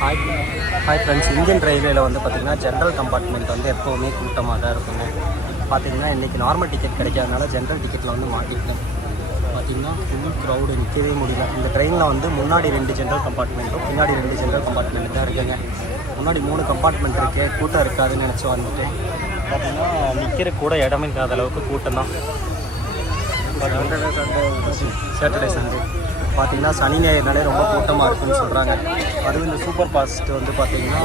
Hi hi friends Indian ரயில்வேல வந்து பார்த்திங்கன்னா ஜென்ரல் கம்பார்ட்மெண்ட் வந்து எப்போவுமே கூட்டமாக தான் இருக்குங்க. பார்த்தீங்கன்னா இன்றைக்கி நார்மல் டிக்கெட் கிடைக்காதனால ஜென்ரல் டிக்கெட்டில் வந்து மாட்டிக்கிட்டேன். பார்த்தீங்கன்னா ஃபுல் க்ரௌடு நிற்கவே முடியல. இந்த ட்ரெயினில் வந்து முன்னாடி ரெண்டு ஜென்ரல் கம்பார்ட்மெண்ட்டும் பின்னாடி ரெண்டு ஜென்ரல் கம்பார்ட்மெண்ட் தான் இருக்குங்க. முன்னாடி மூணு கம்பார்ட்மெண்ட் இருக்கு. கூட்டம் இருக்காதுன்னு நினச்சி வந்துட்டு. பார்த்தீங்கன்னா நிற்கிற கூட இடமே இல்லாத அளவுக்கு கூட்டம் தான். சாட்டர்டே சண்டே பார்த்தீங்கன்னா சனி ஞாயிறுனாலே ரொம்ப கூட்டமாக இருக்குன்னு சொல்கிறாங்க அதுவும் இந்த சூப்பர் ஃபாஸ்ட் வந்து பார்த்தீங்கன்னா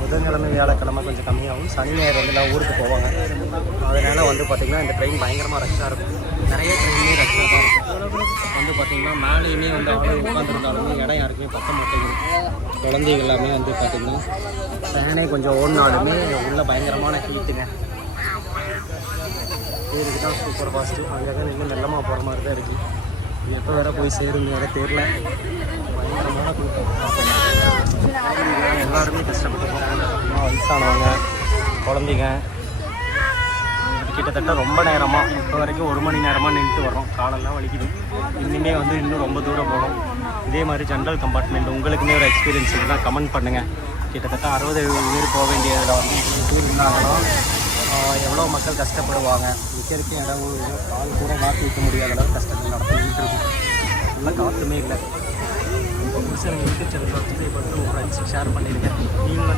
புதன்கிழமை வியாழக்கிழமை கொஞ்சம் கம்மியாகும். சனி ஞாயிறு வந்து எல்லாம் ஊருக்கு போவாங்க. அதனால் வந்து பார்த்திங்கன்னா இந்த ட்ரெயின் பயங்கரமாக ரஷ்ஷாக இருக்கும். நிறைய ட்ரெயினுமே ரஷ்ஷாக தான் இருக்கும். வந்து பார்த்திங்கன்னா மேலேயுமே வந்து ஆளு உட்காந்துருந்தாலுமே இடம் யாருக்குமே பத்த மாட்டேங்குது. குழந்தைகள் எல்லாமே வந்து பார்த்திங்கன்னா ஃபேனே கொஞ்சம் ஓடினாலுமே உள்ள பயங்கரமான ஹீட்டுங்க தேருக்கு தான் சூப்பர் ஃபாஸ்ட்டு அங்கே நின்று மெல்லமாக போகிற மாதிரி தான் இருக்குது இது எப்போ வேற போய் சேருங்க வேற தெரில பயங்கரமான கூட்டம். எல்லாருமே கஷ்டப்பட்டு போகிறாங்க வயசானவங்க குழந்தைங்க. கிட்டத்தட்ட ரொம்ப நேரமாக இப்போ வரைக்கும் ஒரு மணி நேரமாக நின்றுட்டு வரோம் காலெல்லாம் வலிக்குது. இனிமே வந்து இன்னும் ரொம்ப தூரம் போகணும். இதே மாதிரி ஜென்ரல் கம்பார்ட்மெண்ட் உங்களுக்குமே ஒரு எக்ஸ்பீரியன்ஸ் இருந்தால் கமெண்ட் பண்ணுங்கள் கிட்டத்தட்ட அறுபது பேர் போக வேண்டியதில் வந்து டூர் பேர் இருந்தாங்கன்னா எவ்வளோ மக்கள் கஷ்டப்படுவாங்க? நிற்கிறதுக்கு இடம் கால் கூட மாற்றி வைக்க முடியாத அளவுக்கு கஷ்டங்கள் நடந்துட்டு இருக்கும் நல்லா காற்றுமே இல்லை. புதுசாக யூடியூப் சேனல் சப்ஸ்கிரைப் ஒரு உங்கள் ஃப்ரெண்ட்ஸுக்கு ஷேர் பண்ணிடுங்க நீங்களும்